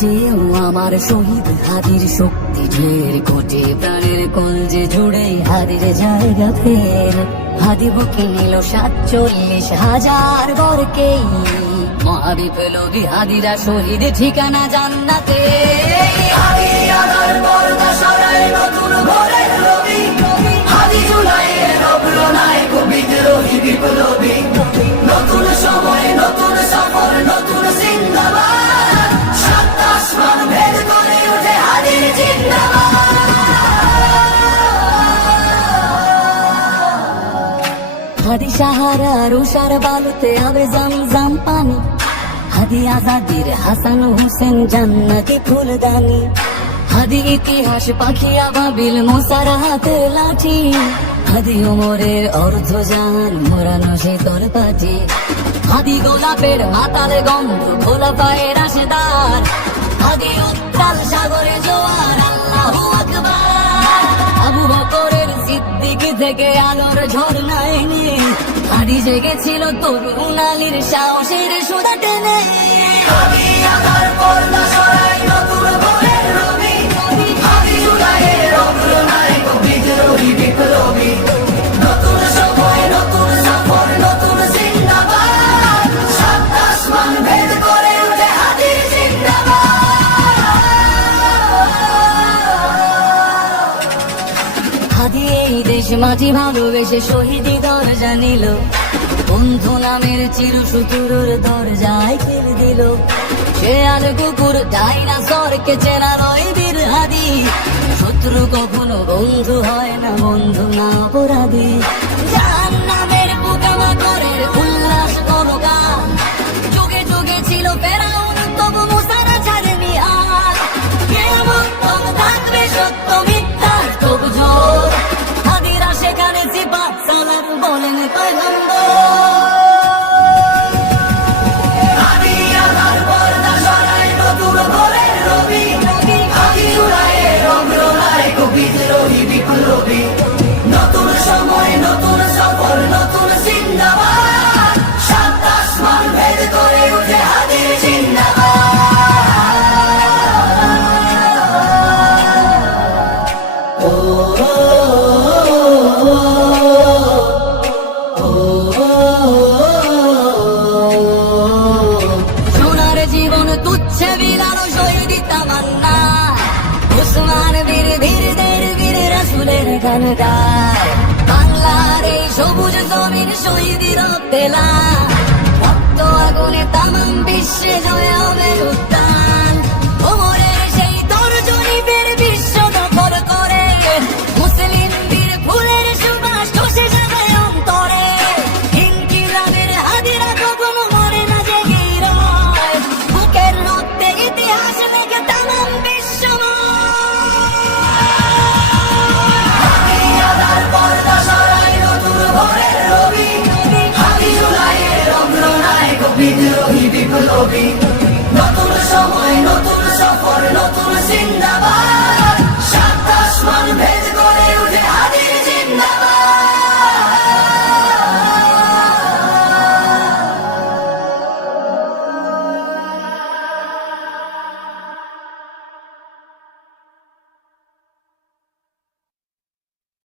চেয়েও আমার শহীদ হাদির শক্তি ঢের কোটি প্রাণের কলজে জুড়ে হাদির জায়গা ফের। হাদি বুকে নিল 47,000 বরকে, মহাবিপ্লবী হাদিরা শহীদ ঠিকানা জান্নাতে। হাদি আদার পর্দা সরায় নতুন ভোরের রবি, হাদি জুলাইয়ের অগ্রনায়ক বিদ্রোহী বিপ্লবী। নতুন সময় নতুন সফর নতুন জিন্দাবাদ, সাত আসমান ভেদ করে ওঠে হাদির জিন্দাবাদ। হাদি সাহারার উষার বালুতে আবে জমজম পানি, হাদি আজাদির হাসান হোসেন জান্নাতি ফুলদানি। হাদি ইতিহাস পাখি আবাবিল মোসার হাতে লাঠি, হাদি ওমরের অর্ধজান মোরানো শীতল পাটি। হাদি গোলাপের মাতালে গন্ধ খোলা পায়ের রাশেদার, হাদি উত্তাল সাগরে জোয়ার আল্লাহু আকবার। আবু বকরের সিদ্দিক থেকে আলোর ঝর্ণা এনে, হাদি জেগেছিল তরুণ আলীর সাহসের সুধা টেনে। হাদি আধার পর্দা সরায় নতুন ভোরের রবি, হাদি জুলাইয়ের অগ্রনায়ক বিদ্রোহী বিপ্লবী। নতুন সময় নতুন সফর নতুন জিন্দাবাদ, সাত আসমান ভেদ করে ওঠে হাদির জিন্দাবাদ। হাদি এই দেশ মাটি ভালোবেসে শহীদি দরজা নিল, বন্ধু নামের চির সুতুরুর দরজায় খেল দিল। সে আর কুকুর ডাইনাসরকে চেনা রয় বীর হাদি, শত্রু কখনো বন্ধু হয় না বন্ধু না অপরাধী। জাহান্নামের পোকামাকড়ের উল্লাস করো গান, যুগে যুগে ছিল ফেরাউন তবু মুসারা ছাড়েনি আর। কেমন তবু থাকবে সত্য মিথ্যার তবু জোর, হাদিরা সেখানে সিফাত সালাম বলেন পয়গম্বর। হাদি আধার পর্দা সরায় নতুন ভোরের রবি, হাদি জুলাইয়ের অগ্রনায়ক বিদ্রোহী বিপ্লবী। নতুন সময় নতুন সফর নতুন জিন্দাবাদ, সাত আসমান ভেদ করে ওঠে হাদির জিন্দাবাদ। সোনার জীবন তুচ্ছে বিলানো শহীদি তামান্না, উসমান বীর বীরদের বীর রাসূলের গান গায়। বাংলার এই সবুজ জমিন শহীদি রক্তে লাল, রক্ত আগুনে তামাম বিশ্বে জয় হবে উত্তাল। ওমরের সেই তর্জনী বীর বিশ্ব দখল করে, মুসলিম বীর ফুলের সুবাস ঠোসে যাবে অন্তরে। ইনকিলাবের হাদিরা কখনো মরে না জেগে রয়, বুকের রক্তে ইতিহাস লেখে তামাম বিশ্বময়। হাদি আধার পর্দা সরায় নতুন ভোরের রবি, হাদি জুলাইয়ের অগ্রনায়ক বিদ্রোহী বিপ্লবী।